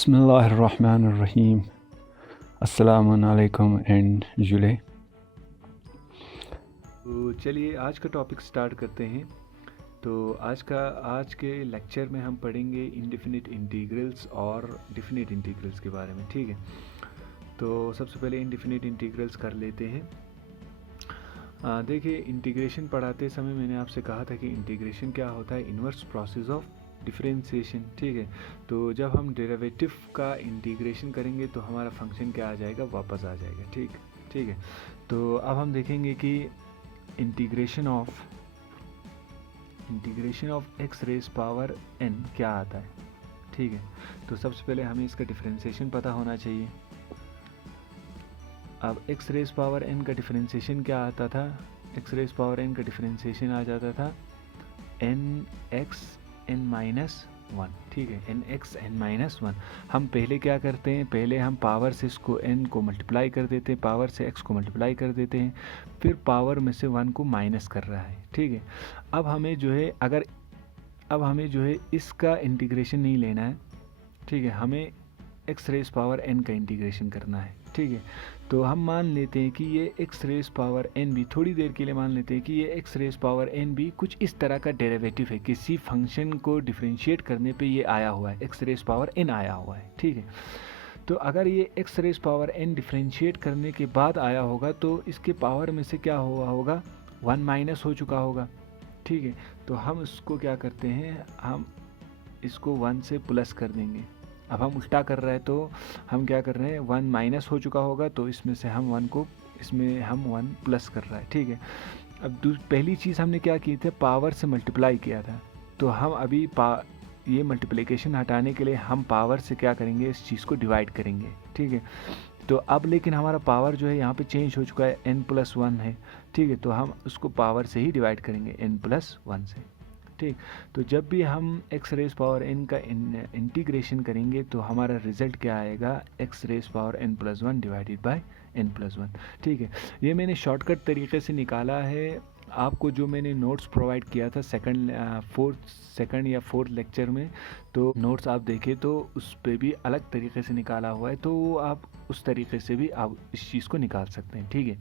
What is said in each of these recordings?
बिस्मिल्लाहिर्रहमानिर्रहीम। अस्सलामुअलैकुम एंड जुले। तो चलिए आज का टॉपिक स्टार्ट करते हैं। तो आज के लेक्चर में हम पढ़ेंगे इंडेफिनिट इंटीग्रल्स और डेफिनिट इंटीग्रल्स के बारे में। ठीक है, तो सबसे पहले इंडेफिनिट इंटीग्रल्स कर लेते हैं। देखिए, इंटीग्रेशन पढ़ाते समय मैंने आपसे कहा था कि इंटीग्रेशन क्या होता है, इन्वर्स प्रोसेस ऑफ डिफरेंशिएशन। ठीक है, तो जब हम डेरिवेटिव का इंटीग्रेशन करेंगे तो हमारा फंक्शन क्या आ जाएगा, वापस आ जाएगा। ठीक है, तो अब हम देखेंगे कि integration of x raise power n क्या आता है। ठीक है, तो सबसे पहले हमें इसका डिफरेंशिएशन पता होना चाहिए। अब एक्स रेज पावर एन का डिफरेंशिएशन क्या आता था, एक्स रेज पावर एन का डिफरेंशिएशन आ जाता था n x n minus one. ठीक है, n x n minus one. हम पहले क्या करते हैं, पहले हम पावर से इसको एन को मल्टीप्लाई कर देते हैं, पावर से एक्स को मल्टीप्लाई कर देते हैं, फिर पावर में से वन को माइनस कर रहा है। ठीक है, अब हमें जो है इसका इंटीग्रेशन नहीं लेना है। ठीक है, हमें एक्स रेज पावर एन का इंटीग्रेशन करना है। ठीक है, तो हम मान लेते हैं कि ये एक्स रेज पावर एन भी, थोड़ी देर के लिए मान लेते हैं कि ये एक्स रेज पावर एन भी कुछ इस तरह का डेरिवेटिव है, किसी फंक्शन को डिफरेंशिएट करने पे ये आया हुआ है, एक्स रेज पावर एन आया हुआ है। ठीक है, तो अगर ये x raise power n differentiate करने के बाद आया होगा तो इसके पावर में से क्या हुआ होगा, वन माइनस हो चुका होगा। ठीक है, तो हम इसको क्या करते हैं, हम इसको वन से प्लस कर देंगे। अब हम उल्टा कर रहे हैं तो हम क्या कर रहे हैं, वन माइनस हो चुका होगा तो इसमें से हम वन प्लस कर रहा है। ठीक है, अब पहली चीज़ हमने क्या की थी, पावर से मल्टीप्लाई किया था, तो हम अभी ये मल्टीप्लिकेशन हटाने के लिए हम पावर से क्या करेंगे, इस चीज़ को डिवाइड करेंगे। ठीक है, तो अब लेकिन हमारा पावर जो है यहाँ पे चेंज हो चुका है, n प्लस वन है। ठीक है, तो हम उसको पावर से ही डिवाइड करेंगे, n प्लस वन से। ठीक, तो जब भी हम एक्स रेज पावर एन का इंटीग्रेशन करेंगे तो हमारा रिजल्ट क्या आएगा, x raise power n plus one divided by n plus one. ठीक है, ये मैंने शॉर्टकट तरीके से निकाला है। आपको जो मैंने नोट्स प्रोवाइड किया था सेकंड या फोर्थ लेक्चर में, तो नोट्स आप देखें तो उस पर भी अलग तरीके से निकाला हुआ है, तो आप उस तरीके से भी आप इस चीज़ को निकाल सकते हैं। ठीक है,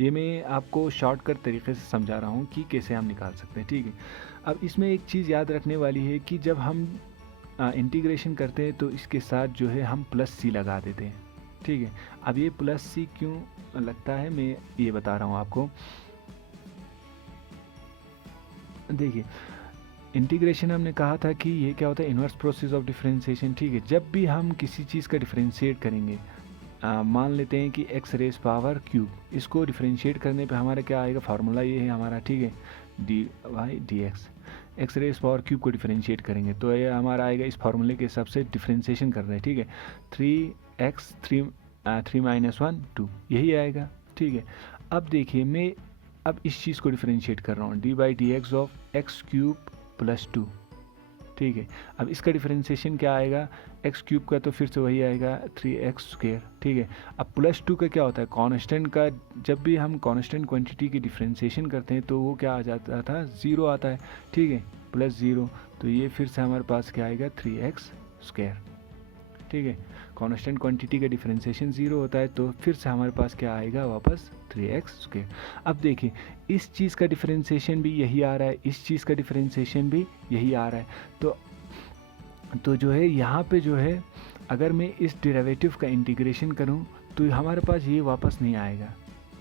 ये मैं आपको शॉर्टकट तरीके से समझा रहा हूँ कि कैसे हम निकाल सकते हैं। ठीक है, अब इसमें एक चीज़ याद रखने वाली है कि जब हम इंटीग्रेशन करते हैं तो इसके साथ जो है हम प्लस सी लगा देते हैं। ठीक है, अब ये प्लस सी क्यों लगता है मैं ये बता रहा हूँ आपको। देखिए, इंटीग्रेशन हमने कहा था कि ये क्या होता है, इन्वर्स प्रोसेस ऑफ डिफरेंशिएशन। ठीक है, जब भी हम किसी चीज़ का डिफरेंशिएट करेंगे, मान लेते हैं कि एक्स रेज पावर क्यूब, इसको डिफरेंशिएट करने पे हमारा क्या आएगा, फार्मूला ये है हमारा। ठीक है, d y d x raise power cube को डिफरेंशिएट करेंगे तो ये हमारा आएगा, इस फार्मूले के हिसाब से डिफरेंशिएशन कर रहे हैं। ठीक है, 3x 3 माइनस वन 2 यही आएगा। ठीक है, अब देखिए मैं अब इस चीज़ को डिफरेंशिएट कर रहा हूँ, D by D x of x cube plus 2। ठीक है, अब इसका डिफरेंशिएशन क्या आएगा, एक्स क्यूब का तो फिर से वही आएगा 3x स्क्वायर। ठीक है, अब प्लस 2 का क्या होता है, कांस्टेंट का, जब भी हम कांस्टेंट क्वांटिटी की डिफरेंशिएशन करते हैं तो वो क्या आ जाता था, ज़ीरो आता है। ठीक है, प्लस ज़ीरो, तो ये फिर से हमारे पास क्या आएगा, 3x स्क्वायर। ठीक है, कांस्टेंट क्वांटिटी का डिफरेंशिएशन ज़ीरो होता है तो फिर से हमारे पास क्या आएगा, वापस 3x स्क्वायर। अब देखिए, इस चीज़ का डिफरेंशिएशन भी यही आ रहा है, इस चीज़ का डिफरेंशिएशन भी यही आ रहा है, तो जो है यहाँ पे जो है अगर मैं इस डेरिवेटिव का इंटीग्रेशन करूँ तो हमारे पास ये वापस नहीं आएगा।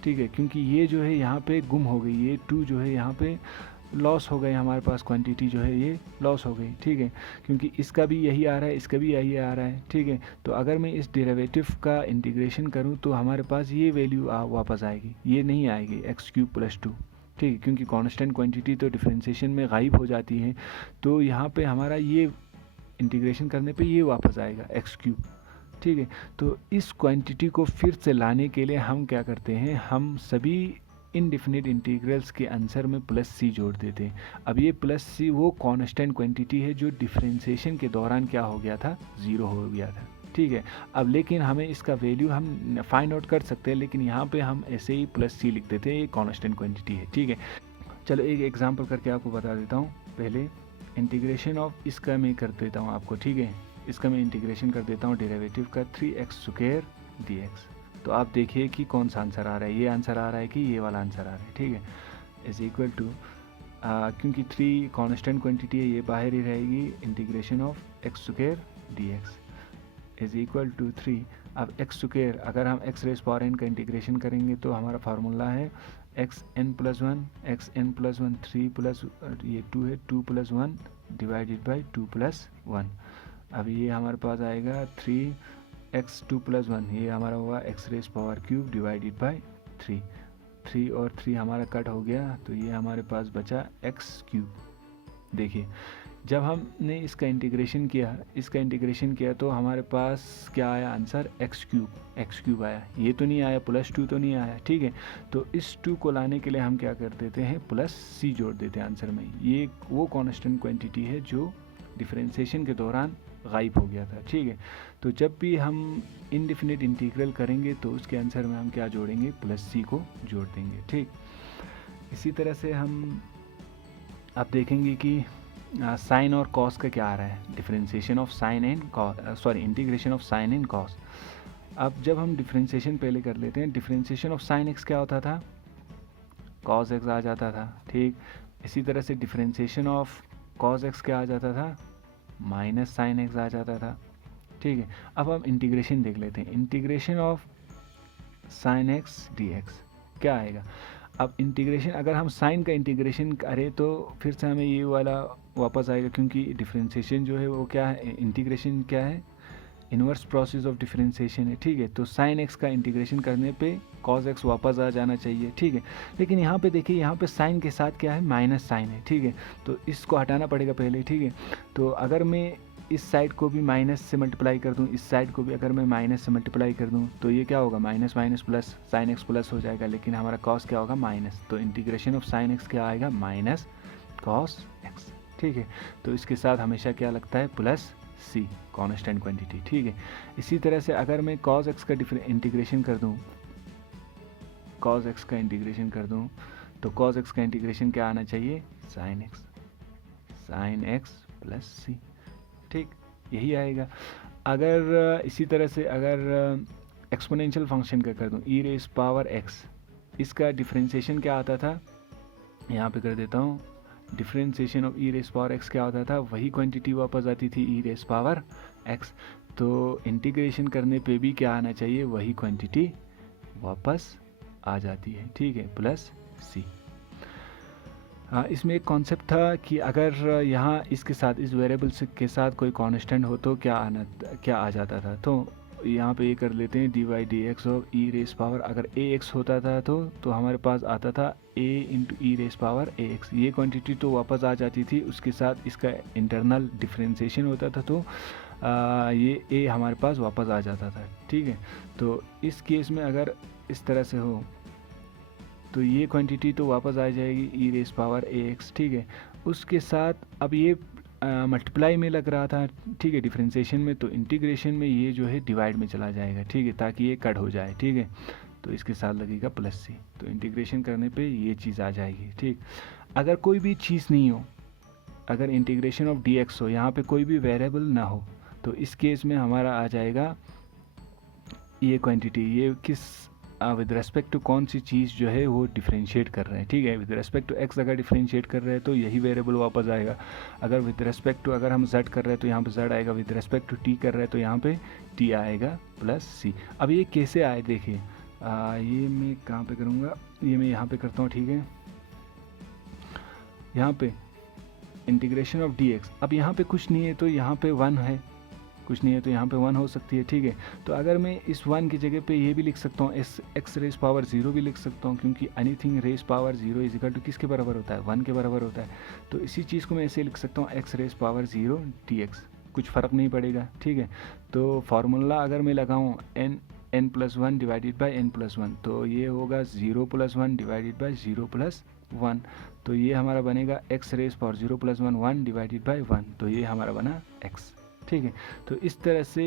ठीक है, क्योंकि ये जो है यहाँ पे गुम हो गई, ये 2 जो है यहाँ पे लॉस हो गए, हमारे पास क्वांटिटी जो है ये लॉस हो गई। ठीक है, क्योंकि इसका भी यही आ रहा है, इसका भी यही आ रहा है। ठीक है, तो अगर मैं इस डेरिवेटिव का इंटीग्रेशन करूं तो हमारे पास ये वैल्यू वापस आएगी, ये नहीं आएगी एक्स क्यूब प्लस 2। ठीक है, क्योंकि कांस्टेंट क्वांटिटी तो डिफरेंशिएशन में गायब हो जाती है, तो यहाँ पे हमारा ये इंटीग्रेशन करने पे ये वापस आएगा एक्स क्यूब। ठीक है, तो इस क्वांटिटी को फिर से लाने के लिए हम क्या करते हैं, हम सभी इनडिफिनिट इंटीग्रल्स के आंसर में प्लस सी जोड़ देते हैं। अब ये प्लस सी वो कांस्टेंट क्वांटिटी है जो डिफरेंशिएशन के दौरान क्या हो गया था, ज़ीरो हो गया था। ठीक है, अब लेकिन हमें इसका वैल्यू हम फाइंड आउट कर सकते हैं, लेकिन यहाँ पे हम ऐसे ही प्लस सी लिख देते हैं, ये कांस्टेंट क्वांटिटी है। ठीक है, चलो एक एग्जांपल करके आपको बता देता हूँ। पहले इंटीग्रेशन ऑफ इसका मैं कर देता हूँ आपको। ठीक है, इसका मैं इंटीग्रेशन कर देता हूँ डेरिवेटिव का 3x² dx। तो आप देखिए कि कौन सा आंसर आ रहा है, ये आंसर आ रहा है कि ये वाला आंसर आ रहा है, ठीक है। इज इक्वल टू क्योंकि 3 कांस्टेंट क्वांटिटी है, ये बाहर ही रहेगी, integration of x² dx is equal to 3। अब x² अगर हम x⁻n का इंटीग्रेशन करेंगे तो हमारा फार्मूला है xn+1 xn+1 3 प्लस ये 2 है 2 + 1 डिवाइडेड बाई 2 + 1। अब ये हमारे पास आएगा 3x 2 + 1, ये हमारा हुआ x³ डिवाइडेड बाई 3। 3 और 3 हमारा कट हो गया, तो ये हमारे पास बचा x³। देखिए जब हमने इसका इंटीग्रेशन किया तो हमारे पास क्या आया आंसर, x³ आया। ये तो नहीं आया, +2 तो नहीं आया, ठीक है। तो इस 2 को लाने के लिए हम क्या कर देते हैं, +c जोड़ देते हैं आंसर में। ये वो कांस्टेंट क्वांटिटी है जो डिफरेंशिएशन के दौरान गायब हो गया था, ठीक है। तो जब भी हम इनडिफिनिट इंटीग्रल करेंगे तो उसके आंसर में हम क्या जोड़ेंगे, +c को जोड़ देंगे, ठीक। इसी तरह से हम आप देखेंगे कि साइन और कॉस का क्या आ रहा है, differentiation of sine and cos, integration of sine and cos. अब जब हम डिफरेंशिएशन पहले कर लेते हैं, डिफरेंशिएशन ऑफ साइन x क्या होता था, cos x आ जाता था, ठीक। इसी तरह से डिफरेंशिएशन ऑफ cos x क्या आ जाता था, -sin x आ जाता था, ठीक है। अब हम इंटीग्रेशन देख लेते हैं, integration of sin x dx क्या आएगा। अब इंटीग्रेशन अगर हम साइन का इंटीग्रेशन करें तो फिर से हमें ये वाला वापस आएगा, क्योंकि डिफरेंशिएशन जो है वो क्या है, इंटीग्रेशन क्या है, इन्वर्स प्रोसेस ऑफ डिफरेंशिएशन है, ठीक है। तो साइन x का इंटीग्रेशन करने पे cos x वापस आ जाना चाहिए, ठीक है। लेकिन यहाँ पे देखिए, यहाँ पे साइन के साथ क्या है, माइनस साइन है, ठीक है। तो इसको हटाना पड़ेगा पहले, ठीक है। तो अगर मैं इस साइड को भी माइनस से मल्टीप्लाई कर दूं, इस साइड को भी अगर मैं माइनस से मल्टीप्लाई कर दूं, तो ये क्या होगा, minus minus plus, sine x plus हो जाएगा, लेकिन हमारा कॉस क्या होगा, माइनस। तो इंटीग्रेशन ऑफ साइन एक्स क्या आएगा, माइनस कॉस एक्स, ठीक है। तो इसके साथ हमेशा क्या लगता है, +c कांस्टेंट क्वांटिटी, ठीक है। इसी तरह से अगर मैं cos x का इंटीग्रेशन कर दूं, cos x का इंटीग्रेशन कर दूं, तो cos x का इंटीग्रेशन क्या आना चाहिए, sin x +c, ठीक, यही आएगा। अगर इसी तरह से अगर एक्सपोनेंशियल फंक्शन का कर दूं, e⁻x, इसका डिफरेंशिएशन क्या आता था, यहाँ पे कर देता हूँ, डिफरेंशिएशन ऑफ e⁻x क्या होता था, वही क्वांटिटी वापस आती थी e⁻x। तो इंटीग्रेशन करने पे भी क्या आना चाहिए, वही क्वांटिटी वापस आ जाती है, ठीक है, +c। इसमें एक कॉन्सेप्ट था कि अगर यहाँ इसके साथ, इस वेरिएबल के साथ कोई कांस्टेंट हो तो क्या आ जाता था। तो यहाँ पे ये कर लेते हैं, dy/dx ऑफ e⁻, अगर ax होता था तो हमारे पास आता था a × e⁻ax। ये क्वांटिटी तो वापस आ जाती थी, उसके साथ इसका इंटरनल डिफरेंशिएशन होता था, तो ये a हमारे पास वापस आ जाता था, ठीक है। तो इस केस में अगर इस तरह से हो तो ये क्वांटिटी तो वापस आ जाएगी e⁻ax, ठीक है। उसके साथ अब ये मल्टीप्लाई में लग रहा था, ठीक है, डिफरेंशिएशन में, तो इंटीग्रेशन में ये जो है डिवाइड में चला जाएगा, ठीक है, ताकि ये कट हो जाए, ठीक है। तो इसके साथ लगेगा +c, तो इंटीग्रेशन करने पे ये चीज़ आ जाएगी, ठीक। अगर कोई भी चीज़ नहीं हो, अगर इंटीग्रेशन ऑफ dx हो, यहाँ पे कोई भी वेरिएबल ना हो, तो इस केस में हमारा आ जाएगा ये क्वांटिटी, ये किस विद रेस्पेक्ट टू कौन सी चीज़ जो है वो डिफरेंशिएट कर रहे हैं, ठीक है। विद रेस्पेक्ट टू x अगर डिफरेंशिएट कर रहे हैं तो यही वेरिएबल वापस आएगा। अगर विद रेस्पेक्ट टू, अगर हम z कर रहे हैं तो यहाँ पे z आएगा, विद रेस्पेक्ट टू t कर रहे हैं तो यहाँ पे t आएगा +c। अब ये कैसे आए, देखिए, ये मैं कहाँ पे करूँगा, ये मैं यहाँ पे करता हूँ, ठीक है। यहाँ पे इंटीग्रेशन ऑफ dx, अब यहाँ पे कुछ नहीं है तो यहाँ पे 1 है, कुछ नहीं है तो यहाँ पे 1 हो सकती है, ठीक है। तो अगर मैं इस 1 की जगह पे ये भी लिख सकता हूँ, x⁻0 भी लिख सकता हूँ, क्योंकि एनीथिंग ⁻0 इज इक्वल टू किसके बराबर होता है, 1 के बराबर होता है। तो इसी चीज़ को मैं ऐसे लिख सकता हूँ, x⁻0 dx, कुछ फ़र्क नहीं पड़ेगा, ठीक है। तो फार्मूला अगर मैं लगाऊँ n+1 डिवाइडेड बाई n+1, तो ये होगा 0+1 डिवाइडेड बाई 0+1, तो ये हमारा बनेगा x⁻0 +1 1 डिवाइडेड बाई 1, तो ये हमारा बना x, ठीक है। तो इस तरह से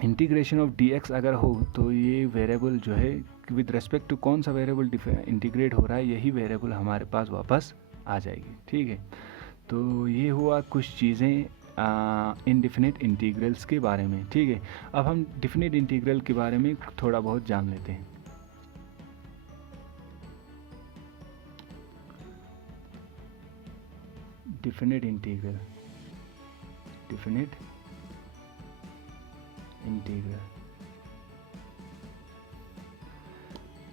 इंटीग्रेशन ऑफ dx अगर हो तो ये वेरिएबल जो है विद रेस्पेक्ट टू कौन सा वेरिएबल इंटीग्रेट हो रहा है, यही वेरिएबल हमारे पास वापस आ जाएगी, ठीक है। तो ये हुआ कुछ चीज़ें इनडिफिनिट इंटीग्रल्स के बारे में। ठीक है, अब हम डिफिनिट इंटीग्रल के बारे में थोड़ा बहुत जान लेते हैं। Definite integral, definite integral,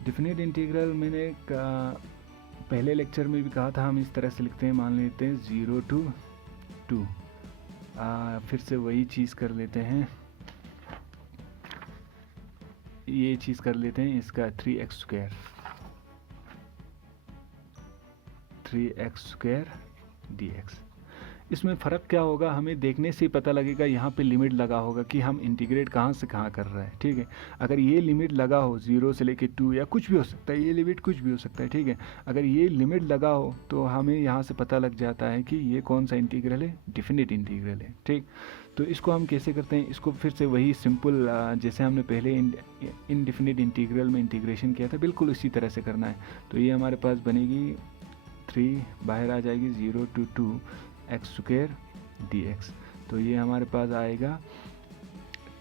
definite integral मैंने पहले लेक्चर में भी कहा था, हम इस तरह से लिखते हैं, मान लेते हैं 0 to 2। फिर से वही चीज़ कर लेते हैं, ये चीज़ कर लेते हैं, इसका 3x² dx। इसमें फ़र्क क्या होगा, हमें देखने से ही पता लगेगा, यहाँ पे लिमिट लगा होगा कि हम इंटीग्रेट कहाँ से कहाँ कर रहे हैं। ठीक है, अगर ये लिमिट लगा हो 0 से लेके 2 या कुछ भी हो सकता है, ये लिमिट कुछ भी हो सकता है। ठीक है, अगर ये लिमिट लगा हो तो हमें यहाँ से पता लग जाता है कि ये कौन सा इंटीग्रल है, डिफिनिट इंटीग्रल है। ठीक, तो इसको हम कैसे करते हैं, इसको फिर से वही सिंपल जैसे हमने पहले इनडिफिनिट इंटीग्रल में इंटीग्रेशन किया था, बिल्कुल उसी तरह से करना है। तो ये हमारे पास बनेगी 3, बाहर आ जाएगी 0 to 2x² dx। तो ये हमारे पास आएगा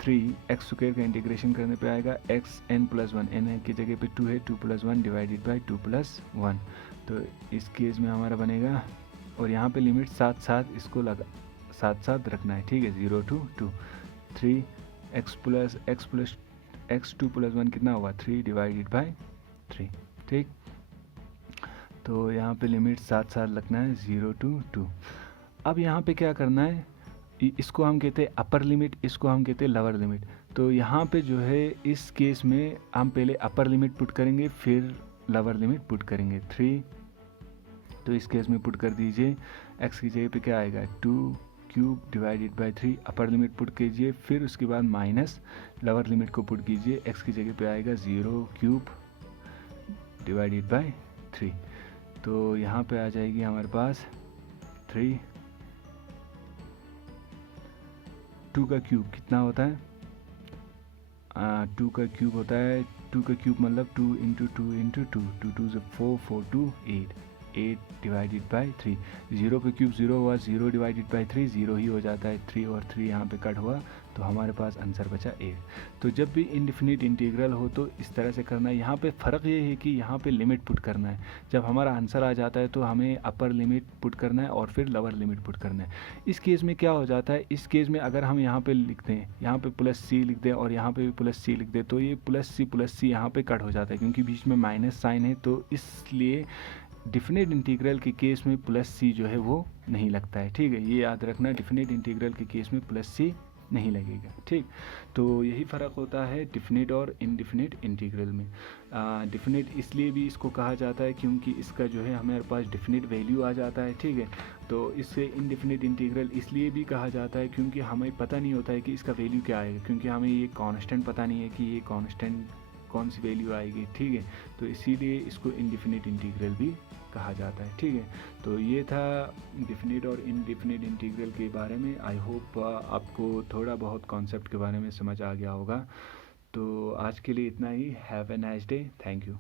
3x² का इंटीग्रेशन करने पे आएगा xn+1, n की जगह पे 2 है, 2+1 डिवाइडेड बाई 2+1। तो इस केस में हमारा बनेगा, और यहाँ पे लिमिट साथ साथ इसको साथ साथ रखना है। ठीक है, 0 to 2, 3x+2+1 कितना होगा, 3 डिवाइडेड बाई 3। ठीक, तो यहाँ पे लिमिट साथ साथ रखना है, 0 to 2। अब यहाँ पे क्या करना है, इसको हम कहते हैं अपर लिमिट, इसको हम कहते हैं लोअर लिमिट। तो यहाँ पे जो है इस केस में हम पहले अपर लिमिट पुट करेंगे, फिर लोअर लिमिट पुट करेंगे 3। तो इस केस में पुट कर दीजिए, x की जगह पे क्या आएगा, 2³ divided by 3, upper limit put कीजिए, फिर उसके बाद माइनस लोअर लिमिट को पुट कीजिए, x की जगह पे आएगा 0³ डिवाइडेड बाई 3। तो यहाँ पे आ जाएगी हमारे पास 3, 2 का क्यूब कितना होता है, 2 का क्यूब होता है, 2 का क्यूब मतलब 2 × 2 × 2, 2 2 से 4, 4 2 8, 8 डिवाइडेड बाई 3। 0 का क्यूब 0 हुआ, 0 डिवाइडेड बाई 3 0 ही हो जाता है, 3 और 3 यहाँ पे कट हुआ, तो हमारे पास आंसर बचा 8। तो जब भी इनडिफिनिट इंटीग्रल हो तो इस तरह से करना है। यहाँ पे फ़र्क ये है कि यहाँ पे लिमिट पुट करना है, जब हमारा आंसर आ जाता है तो हमें अपर लिमिट पुट करना है और फिर लोअर लिमिट पुट करना है। इस केस में क्या हो जाता है, इस केस में अगर हम यहाँ पे लिख दें, यहाँ पे +c लिख दें और यहाँ पे भी +c लिख दें, तो ये +c यहाँ पे कट हो जाता है, क्योंकि बीच में माइनस साइन है, तो इसलिए डिफिनिट इंटीग्रल के केस में +c जो है वो नहीं लगता है। ठीक है, ये याद रखना, डिफिनिट इंटीग्रल के केस में +c नहीं लगेगा। ठीक, तो यही फ़र्क होता है डिफिनिट और इनडिफिनिट इंटीग्रल में। डिफिनिट इसलिए भी इसको कहा जाता है क्योंकि इसका जो है हमारे पास डिफिनिट वैल्यू आ जाता है। ठीक है, तो इससे इनडिफिनिट इंटीग्रल इसलिए भी कहा जाता है क्योंकि हमें पता नहीं होता है कि इसका वैल्यू क्या आएगा, क्योंकि हमें ये कांस्टेंट पता नहीं है कि ये कांस्टेंट कौन सी वैल्यू आएगी। ठीक है, तो इसीलिए इसको इनडिफिनिट इंटीग्रल भी कहा जाता है। ठीक है, तो ये था डिफिनिट और इनडिफिनिट इंटीग्रल के बारे में। आई होप आपको थोड़ा बहुत कॉन्सेप्ट के बारे में समझ आ गया होगा। तो आज के लिए इतना ही। Have a nice day. Thank you.